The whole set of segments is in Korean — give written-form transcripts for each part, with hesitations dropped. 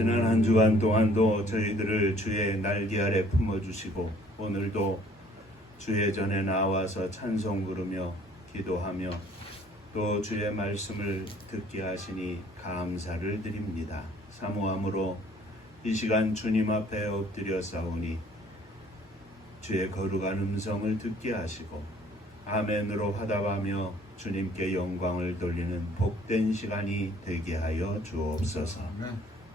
지난 한 주간 동안도 저희들을 주의 날개 아래 품어주시고 오늘도 주의 전에 나와서 찬송 부르며 기도하며 또 주의 말씀을 듣게 하시니 감사를 드립니다. 사모함으로 이 시간 주님 앞에 엎드려 싸우니 주의 거룩한 음성을 듣게 하시고 아멘으로 화답하며 주님께 영광을 돌리는 복된 시간이 되게 하여 주옵소서.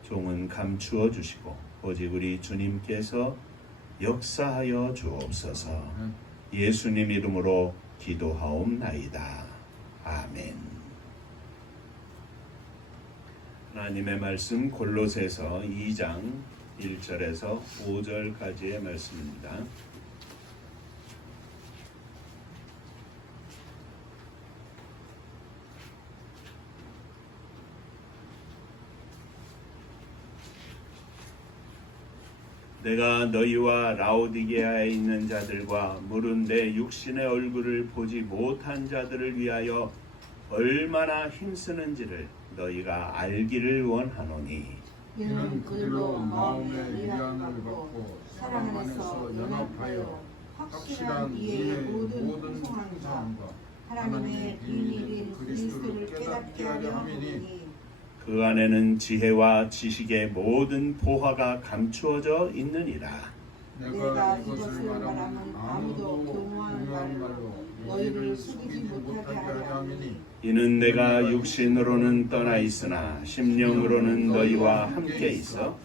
종은 감추어 주시고 오직 우리 주님께서 역사하여 주옵소서. 예수님 이름으로 기도하옵나이다. 아멘. 하나님의 말씀 골로새서 2장 1절에서 5절까지의 말씀입니다. 내가 너희와 라오디게아에 있는 자들과 물은 내 육신의 얼굴을 보지 못한 자들을 위하여 얼마나 힘쓰는지를 너희가 알기를 원하노니 이는 그들로 마음의 위안을 받고 사랑 안에서 연합하여 확실한 이해의 모든 풍성함과 하나님의 비밀인 그리스도를 깨닫게 하려 함이니 그 안에는 지혜와 지식의 모든 보화가 감추어져 있느니라. 내가 이것을 말하면 아무도 교묘한 말로 너희를 속이지 못하게 하려 함이니 이는 내가 육신으로는 떠나 있으나 심령으로는 너희와 함께 있어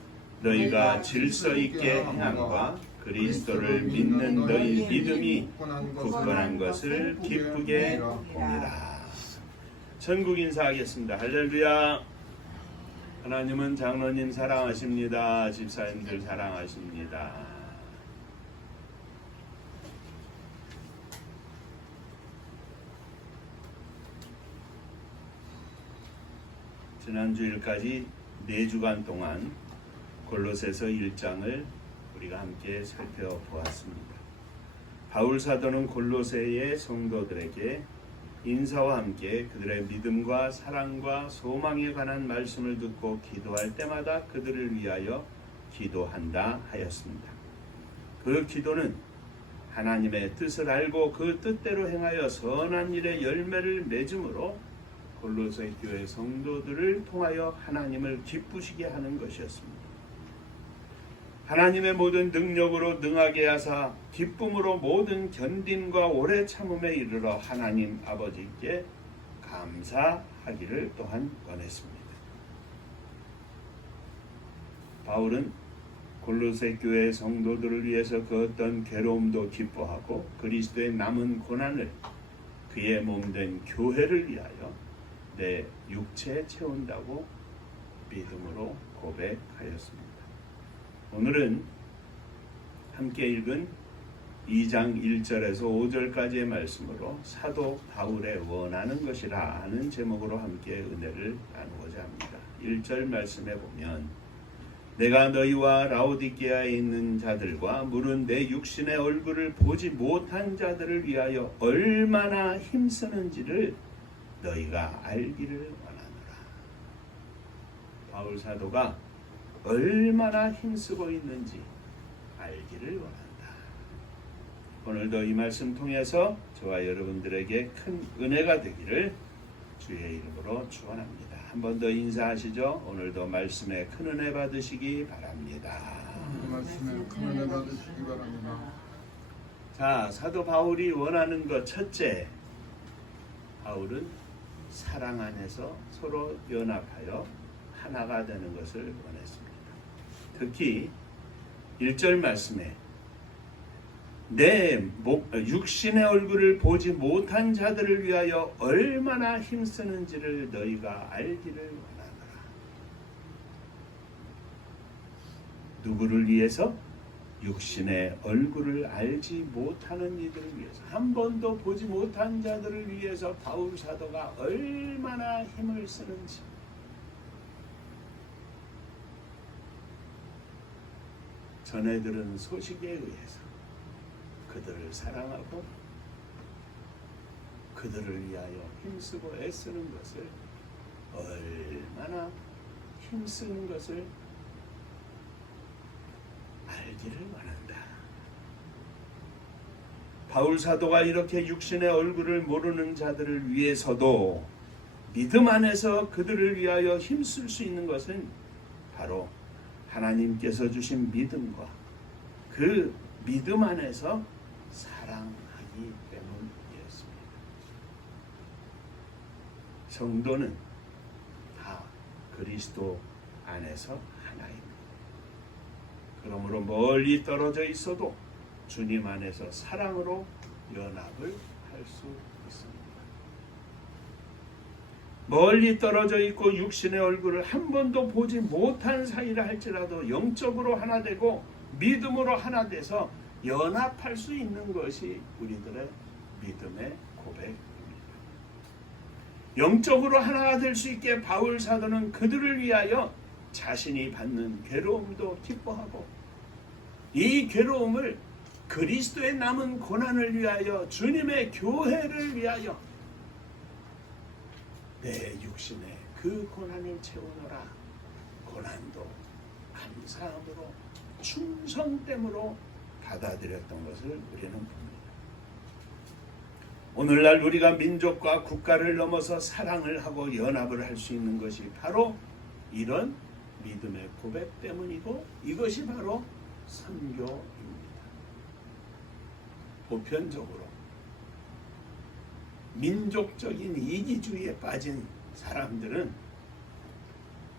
너희가 질서 있게 행함과 그리스도를 믿는 너희 믿음이 굳건한 것을 기쁘게 봅니다. 천국 인사하겠습니다. 할렐루야. 하나님은 장로님 사랑하십니다. 집사님들 사랑하십니다. 지난 주일까지 4주간 동안 골로새서 1장을 우리가 함께 살펴보았습니다. 바울 사도는 골로새의 성도들에게 인사와 함께 그들의 믿음과 사랑과 소망에 관한 말씀을 듣고 기도할 때마다 그들을 위하여 기도한다 하였습니다. 그 기도는 하나님의 뜻을 알고 그 뜻대로 행하여 선한 일의 열매를 맺음으로 골로새 교회 성도들을 통하여 하나님을 기쁘시게 하는 것이었습니다. 하나님의 모든 능력으로 능하게 하사 기쁨으로 모든 견딘과 오래 참음에 이르러 하나님 아버지께 감사하기를 또한 원했습니다. 바울은 골로새 교회 성도들을 위해서 그 어떤 괴로움도 기뻐하고 그리스도의 남은 고난을 그의 몸된 교회를 위하여 내 육체에 채운다고 믿음으로 고백하였습니다. 오늘은 함께 읽은 2장 1절에서 5절까지의 말씀으로 사도 바울의 원하는 것이라 하는 제목으로 함께 은혜를 나누고자 합니다. 1절 말씀에 보면 내가 너희와 라오디게아에 있는 자들과 물은 내 육신의 얼굴을 보지 못한 자들을 위하여 얼마나 힘쓰는지를 너희가 알기를 원하노라. 바울 사도가 얼마나 힘쓰고 있는지 알기를 원한다. 오늘도 이 말씀 통해서 저와 여러분들에게 큰 은혜가 되기를 주의 이름으로 축원합니다. 한 번 더 인사하시죠. 오늘도 말씀에 큰 은혜 받으시기 바랍니다. 말씀에 큰 은혜 받으시기 바랍니다. 자, 사도 바울이 원하는 것 첫째, 바울은 사랑 안에서 서로 연합하여 하나가 되는 것을 원했습니다. 특히 1절 말씀에 내 육신의 얼굴을 보지 못한 자들을 위하여 얼마나 힘쓰는지를 너희가 알기를 원하노라. 누구를 위해서? 육신의 얼굴을 알지 못하는 이들을 위해서, 한 번도 보지 못한 자들을 위해서 바울 사도가 얼마나 힘을 쓰는지, 전해 들은 소식에 의해서 그들을 사랑하고 그들을 위하여 힘쓰고 애쓰는 것을, 얼마나 힘쓰는 것을 알기를 원한다. 바울 사도가 이렇게 육신의 얼굴을 모르는 자들을 위해서도 믿음 안에서 그들을 위하여 힘쓸 수 있는 것은 바로 하나님께서 주신 믿음과 그 믿음 안에서 사랑하기 때문이었습니다. 성도는 다 그리스도 안에서 하나입니다. 그러므로 멀리 떨어져 있어도 주님 안에서 사랑으로 연합을 할 수 있습니다. 멀리 떨어져 있고 육신의 얼굴을 한 번도 보지 못한 사이라 할지라도 영적으로 하나 되고 믿음으로 하나 돼서 연합할 수 있는 것이 우리들의 믿음의 고백입니다. 영적으로 하나가 될 수 있게 바울 사도는 그들을 위하여 자신이 받는 괴로움도 기뻐하고 이 괴로움을 그리스도의 남은 고난을 위하여 주님의 교회를 위하여 내 육신에 그 고난을 채우노라. 고난도 감사함으로 충성됨으로 받아들였던 것을 우리는 봅니다. 오늘날 우리가 민족과 국가를 넘어서 사랑을 하고 연합을 할 수 있는 것이 바로 이런 믿음의 고백 때문이고 이것이 바로 선교입니다. 보편적으로 민족적인 이기주의에 빠진 사람들은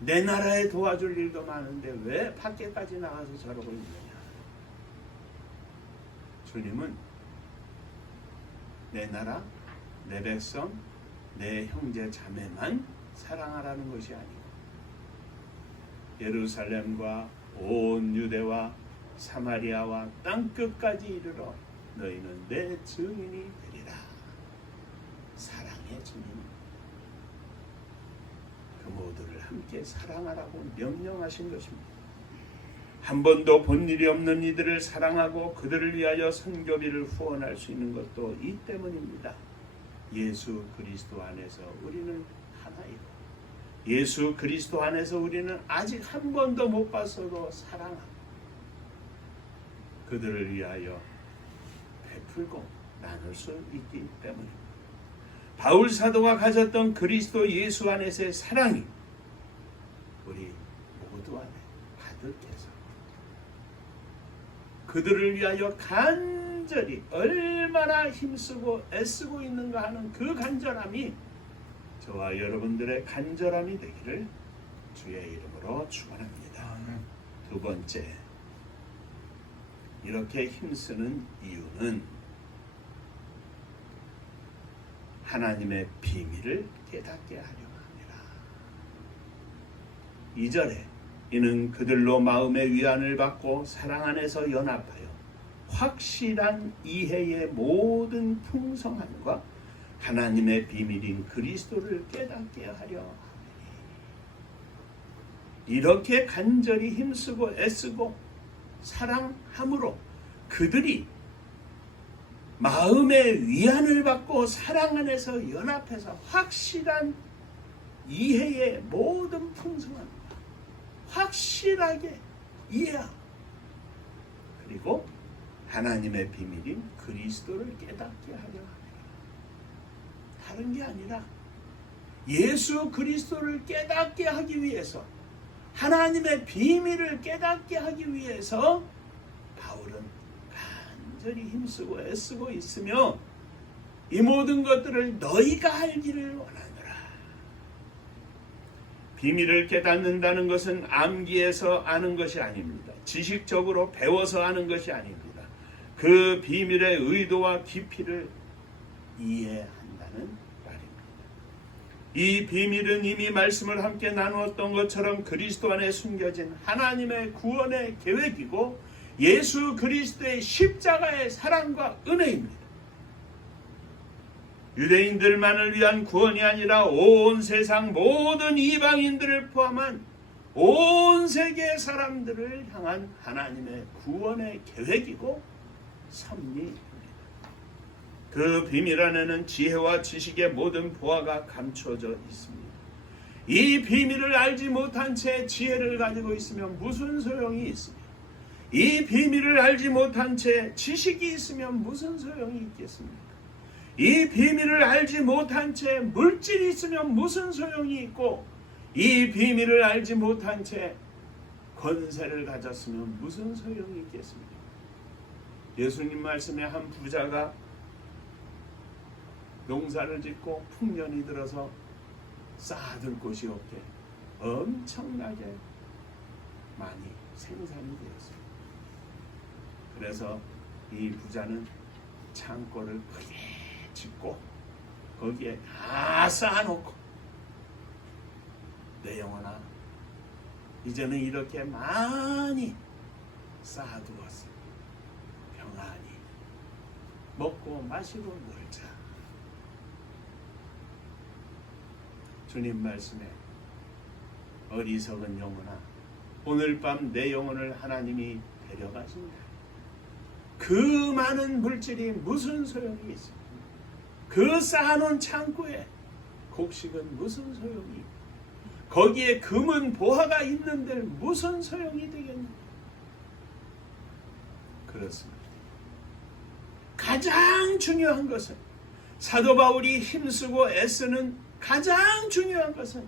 내 나라에 도와줄 일도 많은데 왜 밖에까지 나가서 저러고 있느냐. 주님은 내 나라, 내 백성, 내 형제 자매만 사랑하라는 것이 아니고 예루살렘과 온 유대와 사마리아와 땅끝까지 이르러 너희는 내 증인이 되리라. 사랑의 주님, 그 모두를 함께 사랑하라고 명령하신 것입니다. 한 번도 본 일이 없는 이들을 사랑하고 그들을 위하여 선교비를 후원할 수 있는 것도 이 때문입니다. 예수 그리스도 안에서 우리는 하나이고 예수 그리스도 안에서 우리는 아직 한 번도 못 봤어도 사랑하고 그들을 위하여 베풀고 나눌 수 있기 때문입니다. 바울 사도가 가졌던 그리스도 예수 안에서의 사랑이 우리 모두 안에 가득해서 그들을 위하여 간절히 얼마나 힘쓰고 애쓰고 있는가 하는 그 간절함이 저와 여러분들의 간절함이 되기를 주의 이름으로 축원합니다. 두 번째, 이렇게 힘쓰는 이유는 하나님의 비밀을 깨닫게 하려 합니다. 2절에 이는 그들로 마음의 위안을 받고 사랑 안에서 연합하여 확실한 이해의 모든 풍성함과 하나님의 비밀인 그리스도를 깨닫게 하려 하니 이렇게 간절히 힘쓰고 애쓰고 사랑함으로 그들이 마음의 위안을 받고 사랑 안에서 연합해서 확실한 이해의 모든 풍성함과 확실하게 이해하고 그리고 하나님의 비밀인 그리스도를 깨닫게 하려 합니다. 다른 게 아니라 예수 그리스도를 깨닫게 하기 위해서 하나님의 비밀을 깨닫게 하기 위해서 바울은 간절히 힘쓰고 애쓰고 있으며 이 모든 것들을 너희가 알기를 원하노라. 비밀을 깨닫는다는 것은 암기해서 아는 것이 아닙니다. 지식적으로 배워서 아는 것이 아닙니다. 그 비밀의 의도와 깊이를 이해한다는 말입니다. 이 비밀은 이미 말씀을 함께 나누었던 것처럼 그리스도 안에 숨겨진 하나님의 구원의 계획이고 예수 그리스도의 십자가의 사랑과 은혜입니다. 유대인들만을 위한 구원이 아니라 온 세상 모든 이방인들을 포함한 온 세계의 사람들을 향한 하나님의 구원의 계획이고 섭리입니다. 그 비밀 안에는 지혜와 지식의 모든 보화가 감춰져 있습니다. 이 비밀을 알지 못한 채 지혜를 가지고 있으면 무슨 소용이 있으며 이 비밀을 알지 못한 채 지식이 있으면 무슨 소용이 있겠습니까? 이 비밀을 알지 못한 채 물질이 있으면 무슨 소용이 있고, 이 비밀을 알지 못한 채 권세를 가졌으면 무슨 소용이 있겠습니까? 예수님 말씀에 한 부자가 농사를 짓고 풍년이 들어서 쌓아둘 곳이 없게 엄청나게 많이 생산이 되었습니다. 그래서 이 부자는 창고를 크게 짓고 거기에 다 쌓아놓고, 내 영혼아, 이제는 이렇게 많이 쌓아두었어. 평안히 먹고 마시고 놀자. 주님 말씀에 어리석은 영혼아, 오늘 밤 내 영혼을 하나님이 데려가신다. 그 많은 물질이 무슨 소용이 있어? 그 쌓아놓은 창고에 곡식은 무슨 소용이 있고, 거기에 금은 보화가 있는데 무슨 소용이 되겠느냐? 그렇습니다. 가장 중요한 것은, 사도 바울이 힘쓰고 애쓰는 가장 중요한 것은,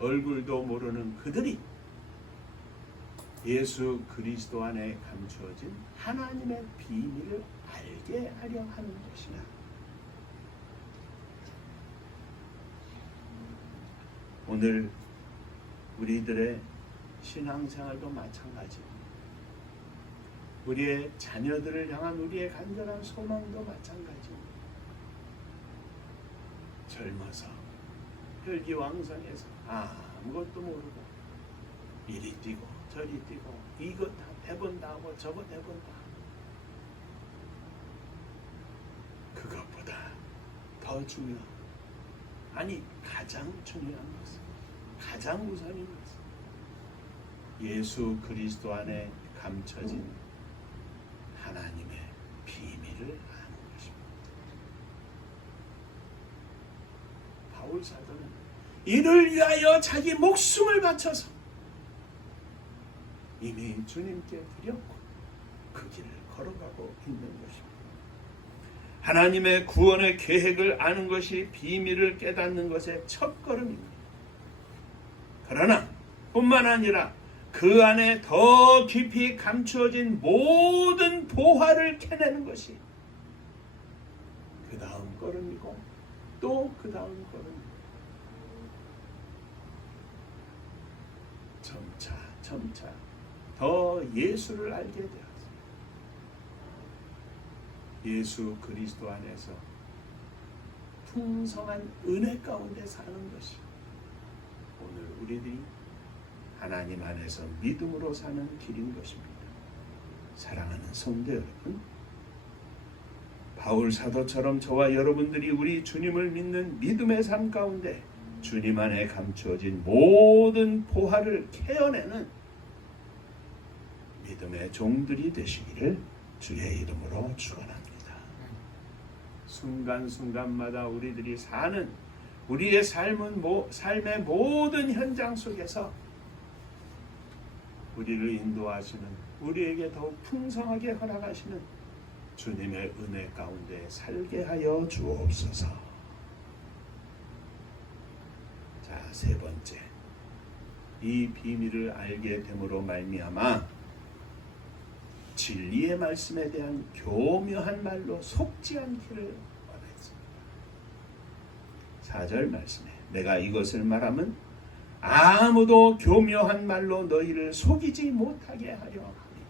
얼굴도 모르는 그들이 예수 그리스도 안에 감추어진 하나님의 비밀을 알게 하려 하는 것이다. 오늘 우리들의 신앙생활도 마찬가지입니다. 우리의 자녀들을 향한 우리의 간절한 소망도 마찬가지입니다. 젊어서 혈기왕성해서 아무것도 모르고 이리 뛰고 저리 뛰고 이것 다 해본다 하고 저것 해본다. 그것보다 더 중요한, 아니 가장 중요한 것은, 가장 우선인 것은 예수 그리스도 안에 감춰진 하나님의 비밀을 아는 것입니다. 바울 사도는 이를 위하여 자기 목숨을 바쳐서 이미 주님께 드렸고 그 길을 걸어가고 있는 것입니다. 하나님의 구원의 계획을 아는 것이 비밀을 깨닫는 것의 첫걸음입니다. 그러나 뿐만 아니라 그 안에 더 깊이 감추어진 모든 보화를 캐내는 것이 그 다음 걸음이고 또 그 다음 걸음입니다. 점차 더 예수를 알게 되었습니다. 예수 그리스도 안에서 풍성한 은혜 가운데 사는 것이 오늘 우리들이 하나님 안에서 믿음으로 사는 길인 것입니다. 사랑하는 성도 여러분, 바울 사도처럼 저와 여러분들이 우리 주님을 믿는 믿음의 삶 가운데 주님 안에 감추어진 모든 보화를 캐어내는 믿음의 종들이 되시기를 주의 이름으로 축원합니다. 순간순간마다 우리들이 사는 우리의 삶의 모든 현장 속에서 우리를 인도하시는, 우리에게 더욱 풍성하게 허락하시는 주님의 은혜 가운데 살게 하여 주옵소서. 자, 세 번째, 이 비밀을 알게 됨으로 말미암아 진리의 말씀에 대한 교묘한 말로 속지 않기를 원했습니다. 4절 말씀에 내가 이것을 말하면 아무도 교묘한 말로 너희를 속이지 못하게 하려 하리니.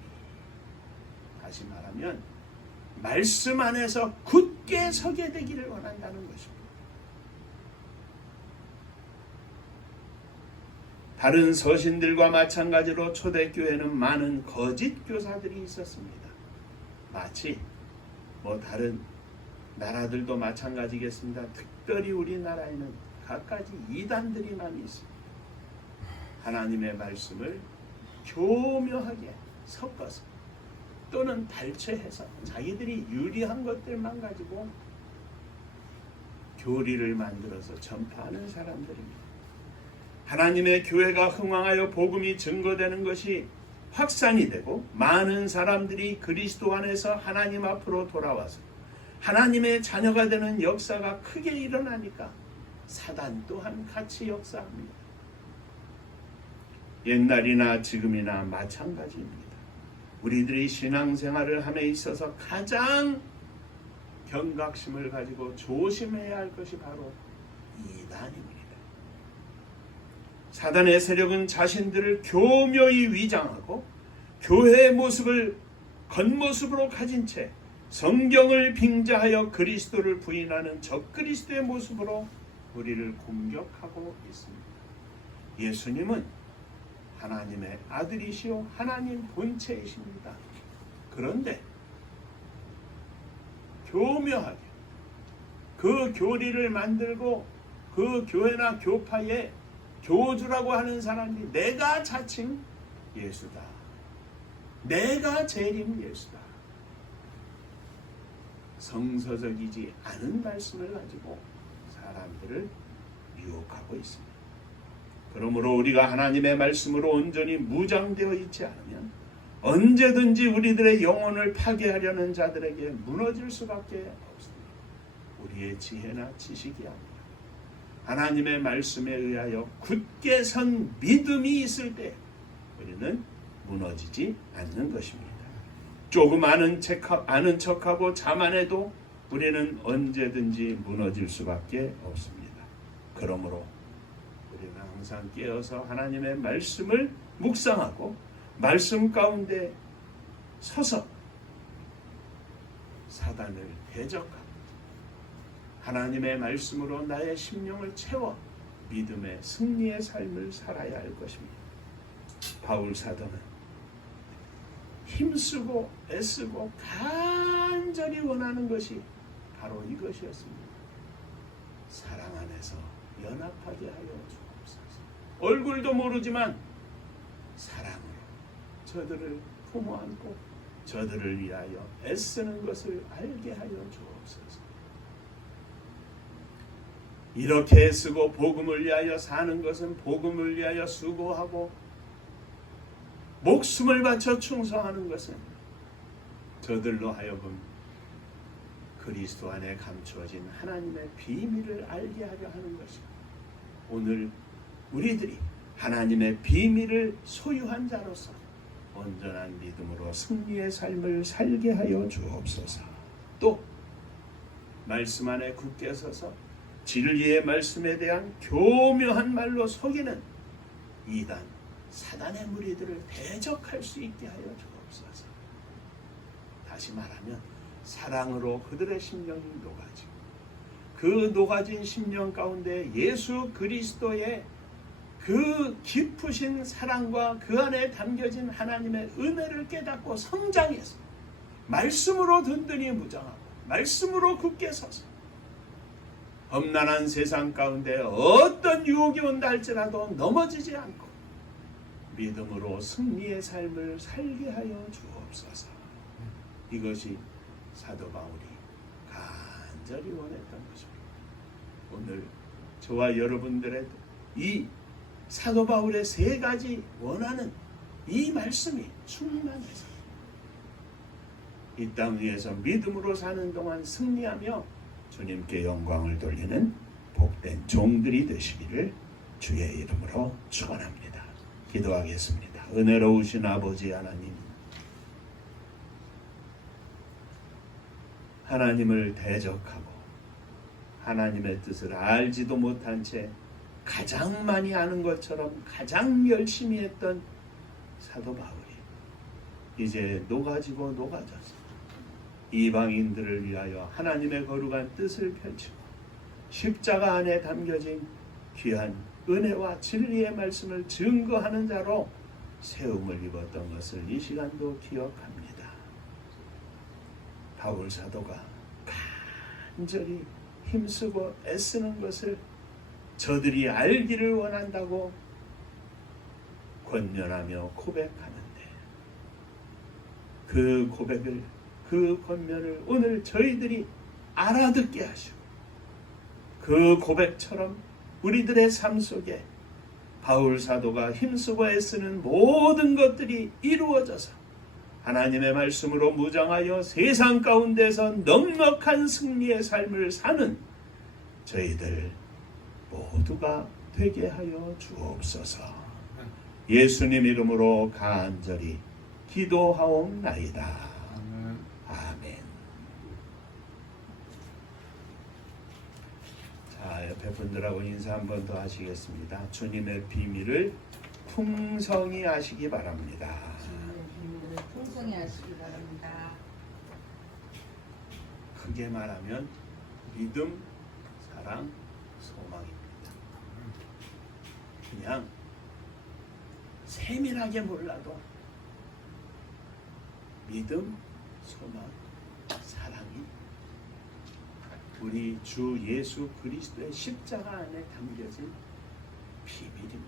다시 말하면 말씀 안에서 굳게 서게 되기를 원한다는 것입니다. 다른 서신들과 마찬가지로 초대교회는 많은 거짓 교사들이 있었습니다. 마치 다른 나라들도 마찬가지겠습니다. 특별히 우리나라에는 갖가지 이단들이 많이 있습니다. 하나님의 말씀을 교묘하게 섞어서 또는 발췌해서 자기들이 유리한 것들만 가지고 교리를 만들어서 전파하는 사람들입니다. 하나님의 교회가 흥왕하여 복음이 증거되는 것이 확산이 되고 많은 사람들이 그리스도 안에서 하나님 앞으로 돌아와서 하나님의 자녀가 되는 역사가 크게 일어나니까 사단 또한 같이 역사합니다. 옛날이나 지금이나 마찬가지입니다. 우리들이 신앙생활을 함에 있어서 가장 경각심을 가지고 조심해야 할 것이 바로 이단입니다. 사단의 세력은 자신들을 교묘히 위장하고 교회의 모습을 겉모습으로 가진 채 성경을 빙자하여 그리스도를 부인하는 적그리스도의 모습으로 우리를 공격하고 있습니다. 예수님은 하나님의 아들이시오 하나님 본체이십니다. 그런데 교묘하게 그 교리를 만들고 그 교회나 교파에 교주라고 하는 사람이 내가 자칭 예수다. 내가 재림 예수다. 성서적이지 않은 말씀을 가지고 사람들을 유혹하고 있습니다. 그러므로 우리가 하나님의 말씀으로 온전히 무장되어 있지 않으면 언제든지 우리들의 영혼을 파괴하려는 자들에게 무너질 수밖에 없습니다. 우리의 지혜나 지식이 아니라 하나님의 말씀에 의하여 굳게 선 믿음이 있을 때 우리는 무너지지 않는 것입니다. 조금 아는 척하고 자만해도 우리는 언제든지 무너질 수밖에 없습니다. 그러므로 우리는 항상 깨어서 하나님의 말씀을 묵상하고 말씀 가운데 서서 사단을 대적하고 하나님의 말씀으로 나의 심령을 채워 믿음의 승리의 삶을 살아야 할 것입니다. 바울 사도는 힘쓰고 애쓰고 간절히 원하는 것이 바로 이것이었습니다. 사랑 안에서 연합하게 하여 주옵소서. 얼굴도 모르지만 사랑으로 저들을 품어 안고 저들을 위하여 애쓰는 것을 알게 하여 주옵소서. 이렇게 애쓰고 복음을 위하여 사는 것은 복음을 위하여 수고하고 목숨을 바쳐 충성하는 것은 저들로 하여금 그리스도 안에 감추어진 하나님의 비밀을 알게 하려 하는 것입니다. 오늘 우리들이 하나님의 비밀을 소유한 자로서 온전한 믿음으로 승리의 삶을 살게 하여 주옵소서. 또 말씀 안에 굳게 서서 진리의 말씀에 대한 교묘한 말로 속이는 이단, 사단의 무리들을 대적할 수 있게 하여 주옵소서. 다시 말하면 사랑으로 그들의 심령이 녹아지고 그 녹아진 심령 가운데 예수 그리스도의 그 깊으신 사랑과 그 안에 담겨진 하나님의 은혜를 깨닫고 성장해서 말씀으로 든든히 무장하고 말씀으로 굳게 서서 험난한 세상 가운데 어떤 유혹이 온다 할지라도 넘어지지 않고 믿음으로 승리의 삶을 살게 하여 주옵소서. 이것이 사도 바울이 간절히 원했던 것입니다. 오늘 저와 여러분들의 이 사도 바울의 세 가지 원하는 이 말씀이 충만해서 이 땅 위에서 믿음으로 사는 동안 승리하며 주님께 영광을 돌리는 복된 종들이 되시기를 주의 이름으로 축원합니다. 기도하겠습니다. 은혜로우신 아버지 하나님, 하나님을 대적하고 하나님의 뜻을 알지도 못한 채 가장 많이 아는 것처럼 가장 열심히 했던 사도 바울이 이제 녹아지고 녹아져서 이방인들을 위하여 하나님의 거룩한 뜻을 펼치고 십자가 안에 담겨진 귀한 은혜와 진리의 말씀을 증거하는 자로 세움을 입었던 것을 이 시간도 기억합니다. 바울 사도가 간절히 힘쓰고 애쓰는 것을 저들이 알기를 원한다고 권면하며 고백하는데 그 고백을 그 권면을 오늘 저희들이 알아듣게 하시고 그 고백처럼 우리들의 삶 속에 바울 사도가 힘쓰고 애쓰는 모든 것들이 이루어져서 하나님의 말씀으로 무장하여 세상 가운데서 넉넉한 승리의 삶을 사는 저희들 모두가 되게 하여 주옵소서. 예수님 이름으로 간절히 기도하옵나이다. 아멘. 아멘. 자, 옆에 분들하고 인사 한 번 더 하시겠습니다. 주님의 비밀을 풍성히 하시기 바랍니다. 주님의 비밀을 풍성히 하시기 바랍니다. 크게 말하면 믿음, 사랑, 소망입니다. 그냥 세밀하게 몰라도 믿음, 소망, 사랑이 우리 주 예수 그리스도의 십자가 안에 담겨진 비밀입니다.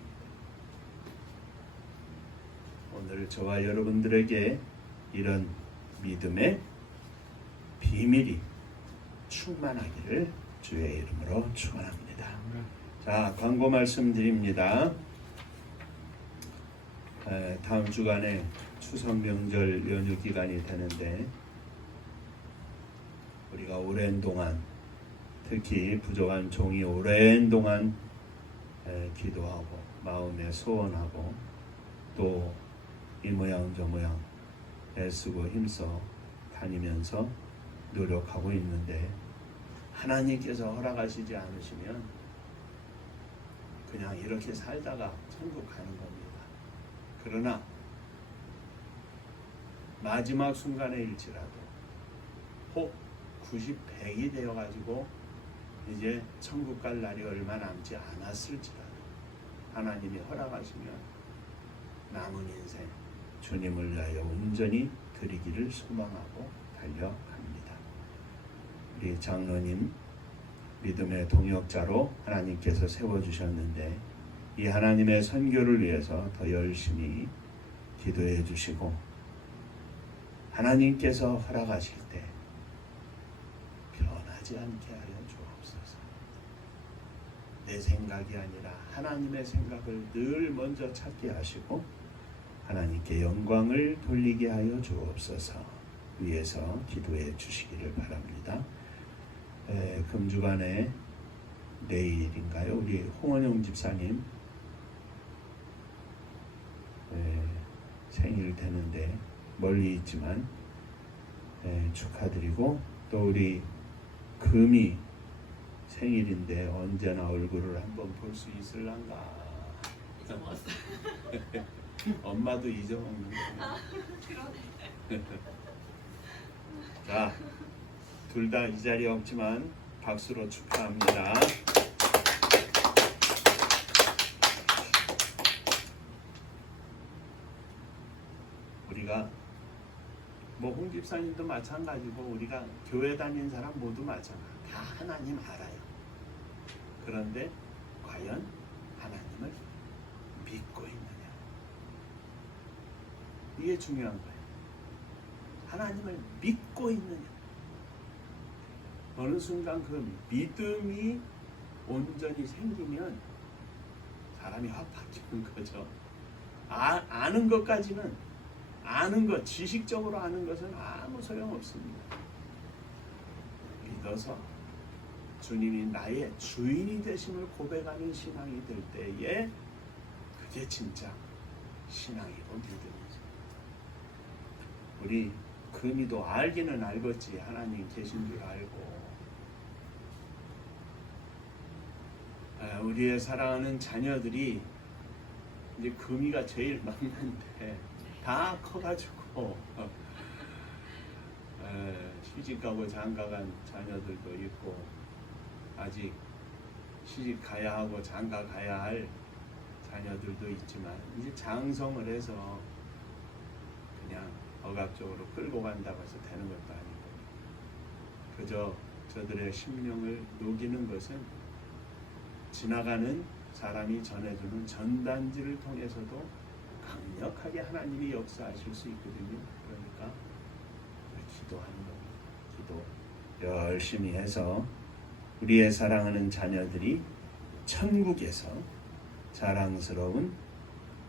오늘 저와 여러분들에게 이런 믿음의 비밀이 충만하기를 주의 이름으로 축원합니다. 자, 광고 말씀드립니다. 다음 주간에 추석 명절 연휴 기간이 되는데 우리가 오랜 동안 특히 부족한 종이 오랜 동안 기도하고 마음에 소원하고 또 이 모양 저 모양 애쓰고 힘써 다니면서 노력하고 있는데 하나님께서 허락하시지 않으시면 그냥 이렇게 살다가 천국 가는 겁니다. 그러나 마지막 순간에일지라도 혹 90, 100이 되어가지고 이제 천국 갈 날이 얼마 남지 않았을지라도 하나님이 허락하시면 남은 인생 주님을 위하여 온전히 드리기를 소망하고 달려갑니다. 우리 장로님 믿음의 동역자로 하나님께서 세워주셨는데 이 하나님의 선교를 위해서 더 열심히 기도해 주시고 하나님께서 허락하실 때 변하지 않게 하여 주옵소서. 내 생각이 아니라 하나님의 생각을 늘 먼저 찾게 하시고 하나님께 영광을 돌리게 하여 주옵소서. 위에서 기도해 주시기를 바랍니다. 금주간에 내일인가요? 우리 홍원영 집사님 생일 되는데 멀리 있지만 축하드리고 또 우리 금이 생일인데 언제나 얼굴을 한번 볼 수 있을란가? 잊어먹었어. 엄마도 잊어먹는 거야. 그러네. 자, 둘 다 이 자리에 없지만 박수로 축하합니다. 우리가 뭐 홍 집사님도 마찬가지고 우리가 교회 다니는 사람 모두 마찬가지. 다 하나님 알아요. 그런데 과연 하나님을 믿고 있느냐? 이게 중요한 거예요. 하나님을 믿고 있느냐? 어느 순간 그 믿음이 온전히 생기면 사람이 확 바뀌는 거죠. 아는 것까지는 아는 것, 지식적으로 아는 것은 아무 소용없습니다. 믿어서 주님이 나의 주인이 되심을 고백하는 신앙이 될 때에 그게 진짜 신앙이고 믿음이죠. 우리 금이도 알기는 알겠지. 하나님 계신 줄 알고 우리의 사랑하는 자녀들이 이제 금이가 제일 막는데 다 커가지고 시집가고 장가간 자녀들도 있고 아직 시집 가야 하고 장가 가야 할 자녀들도 있지만 이제 장성을 해서 그냥 억압적으로 끌고 간다고 해서 되는 것도 아니고 그저 저들의 심령을 녹이는 것은 지나가는 사람이 전해주는 전단지를 통해서도 강력하게 하나님이 역사하실 수 있거든요. 그러니까 기도하는 겁니다. 기도 열심히 해서 우리의 사랑하는 자녀들이 천국에서 자랑스러운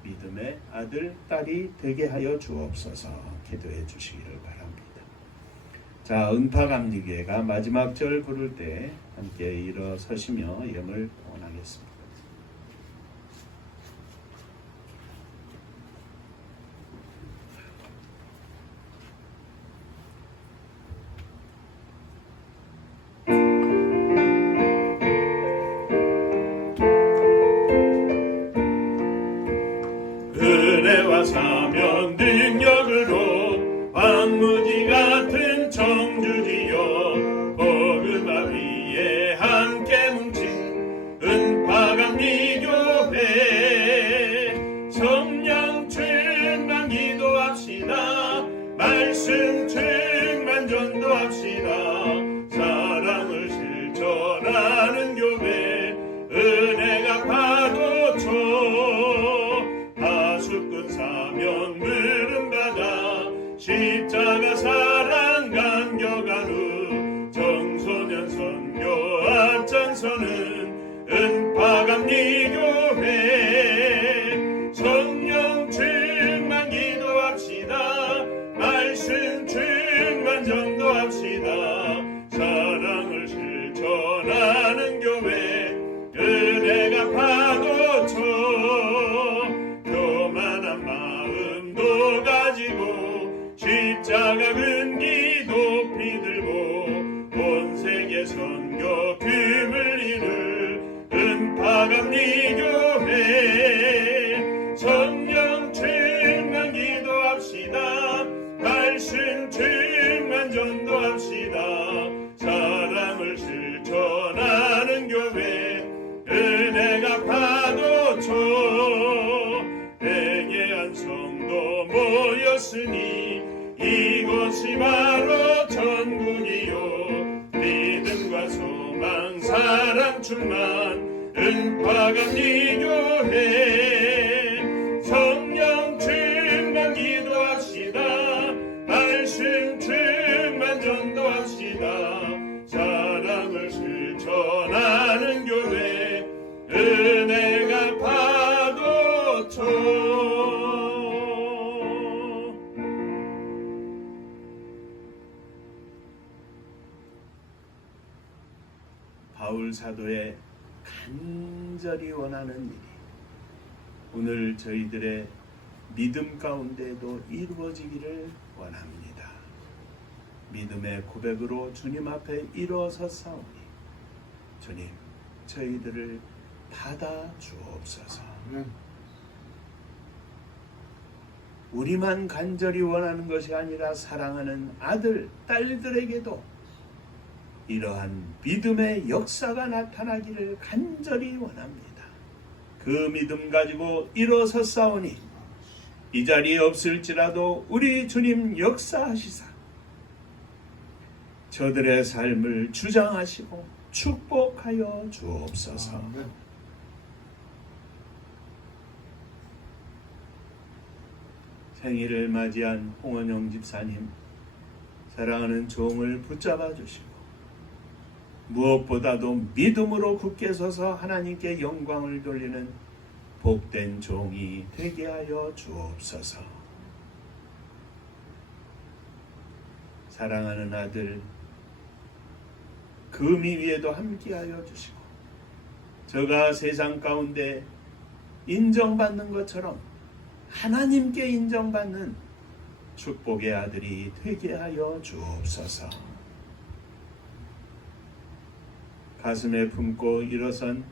믿음의 아들, 딸이 되게 하여 주옵소서. 기도해 주시기를 바랍니다. 자, 응파감리교회가 마지막 절 부를 때 함께 일어서시며 영을 원하겠습니다. 은혜와 사명 능력으로 황무지 같은 청주지여 복음화 위에 함께 뭉친 은파감리교회 성령 충만 기도합시다. 말씀 충만 전도합시다. 사랑을 실천하는 교회 은혜가 파도쳐 사명 물음받아 십자가 사랑 간격한 후 청소년 선교 앞장서는 은파감리교회 성령 충만 기도합시다. 말씀 충만 전도합시다. 사랑을 실천하는 교회 은혜가 파도쳐 십자가 근기 높이 들고 온 세계 선교 금을 이룰 은파감리교회 성령 충만 기도합시다. 말씀 충만 전도합시다. 사랑을 실천하는 교회 은혜가 파도쳐 회개한 성도 모였으니 이곳이 바로 천국이요 믿음과 소망 사랑 충만 은파감리교회 성령 충만 기도합시다. 말씀 충만 전도합시다. 사랑을 실천하는 교회 은혜가 파도쳐 바울 사도의 간절히 원하는 일이 오늘 저희들의 믿음 가운데도 이루어지기를 원합니다. 믿음의 고백으로 주님 앞에 일어섰사오니 주님 저희들을 받아 주옵소서. 우리만 간절히 원하는 것이 아니라 사랑하는 아들, 딸들에게도 이러한 믿음의 역사가 나타나기를 간절히 원합니다. 그 믿음 가지고 일어섰사오니 이 자리에 없을지라도 우리 주님 역사하시사 저들의 삶을 주장하시고 축복하여 주옵소서. 생일을 맞이한 홍원영 집사님 사랑하는 종을 붙잡아 주시고 무엇보다도 믿음으로 굳게 서서 하나님께 영광을 돌리는 복된 종이 되게 하여 주옵소서. 사랑하는 아들 금이 위에도 함께하여 주시고 저가 세상 가운데 인정받는 것처럼 하나님께 인정받는 축복의 아들이 되게 하여 주옵소서. 가슴에 품고 일어선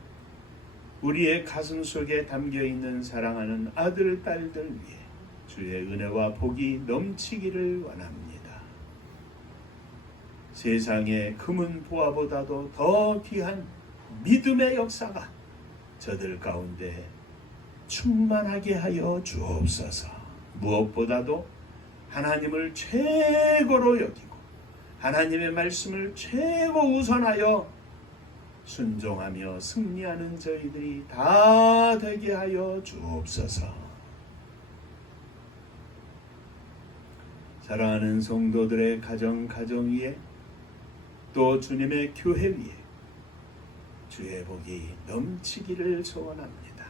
우리의 가슴 속에 담겨있는 사랑하는 아들, 딸들 위해 주의 은혜와 복이 넘치기를 원합니다. 세상의 금은 보화보다도 더 귀한 믿음의 역사가 저들 가운데 충만하게 하여 주옵소서. 무엇보다도 하나님을 최고로 여기고 하나님의 말씀을 최고 우선하여 순종하며 승리하는 저희들이 다 되게 하여 주옵소서. 사랑하는 성도들의 가정 위에 또 주님의 교회 위에 주의 복이 넘치기를 소원합니다.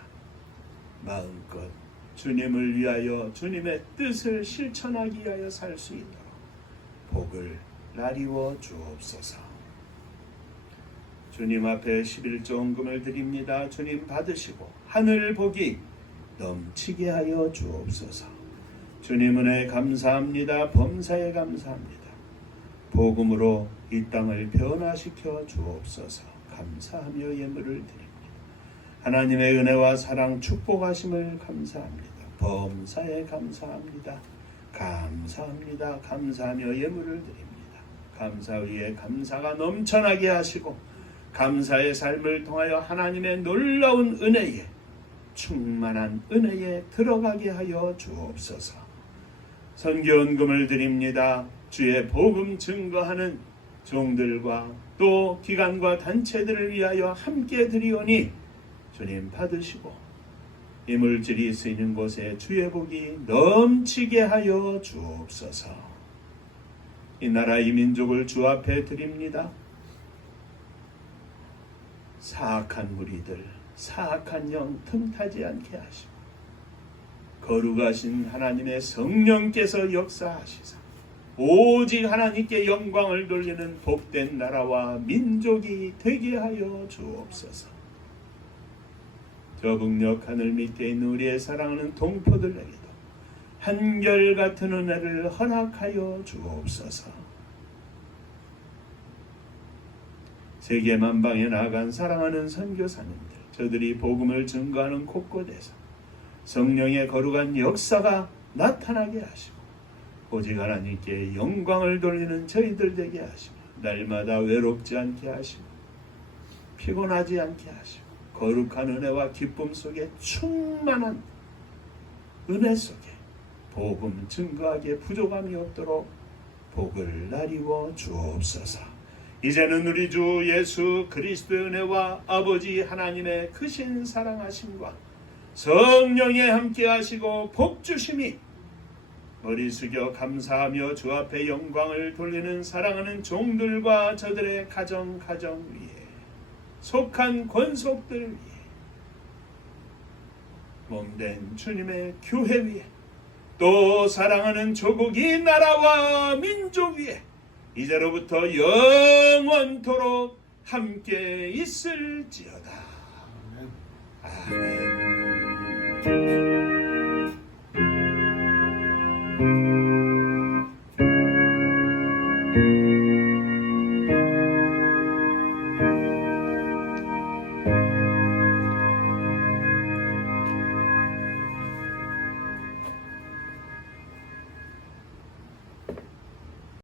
마음껏 주님을 위하여 주님의 뜻을 실천하기 위하여 살 수 있도록 복을 나리워 주옵소서. 주님 앞에 11조원금을 드립니다. 주님 받으시고 하늘 복이 넘치게 하여 주옵소서. 주님 은혜 감사합니다. 범사에 감사합니다. 복음으로 이 땅을 변화시켜 주옵소서. 감사하며 예물을 드립니다. 하나님의 은혜와 사랑 축복하심을 감사합니다. 범사에 감사합니다. 감사합니다. 감사하며 예물을 드립니다. 감사 위에 감사가 넘쳐나게 하시고 감사의 삶을 통하여 하나님의 놀라운 은혜에 충만한 은혜에 들어가게 하여 주옵소서. 선교원금을 드립니다. 주의 복음 증거하는 종들과 또 기관과 단체들을 위하여 함께 드리오니 주님 받으시고 이물질이 쓰이는 곳에 주의 복이 넘치게 하여 주옵소서. 이 나라 이 민족을 주 앞에 드립니다. 사악한 무리들, 사악한 영 틈타지 않게 하시고 거룩하신 하나님의 성령께서 역사하시사 오직 하나님께 영광을 돌리는 복된 나라와 민족이 되게 하여 주옵소서. 저 북녘 하늘 밑에 있는 우리의 사랑하는 동포들에게도 한결같은 은혜를 허락하여 주옵소서. 세계 만방에 나아간 사랑하는 선교사님들, 저들이 복음을 증거하는 곳곳에서 성령의 거룩한 역사가 나타나게 하시고 오직 하나님께 영광을 돌리는 저희들 되게 하시며 날마다 외롭지 않게 하시고 피곤하지 않게 하시고 거룩한 은혜와 기쁨 속에 충만한 은혜 속에 복음 증거하기에 부족함이 없도록 복을 나리워 주옵소서. 이제는 우리 주 예수 그리스도의 은혜와 아버지 하나님의 크신 사랑하심과 성령의 함께 하시고 복 주심이 머리 숙여 감사하며 주 앞에 영광을 돌리는 사랑하는 종들과 저들의 가정 위에 속한 권속들 위에 몸된 주님의 교회 위에 또 사랑하는 조국 이 나라와 민족 위에 이제로부터 영원토록 함께 있을지어다.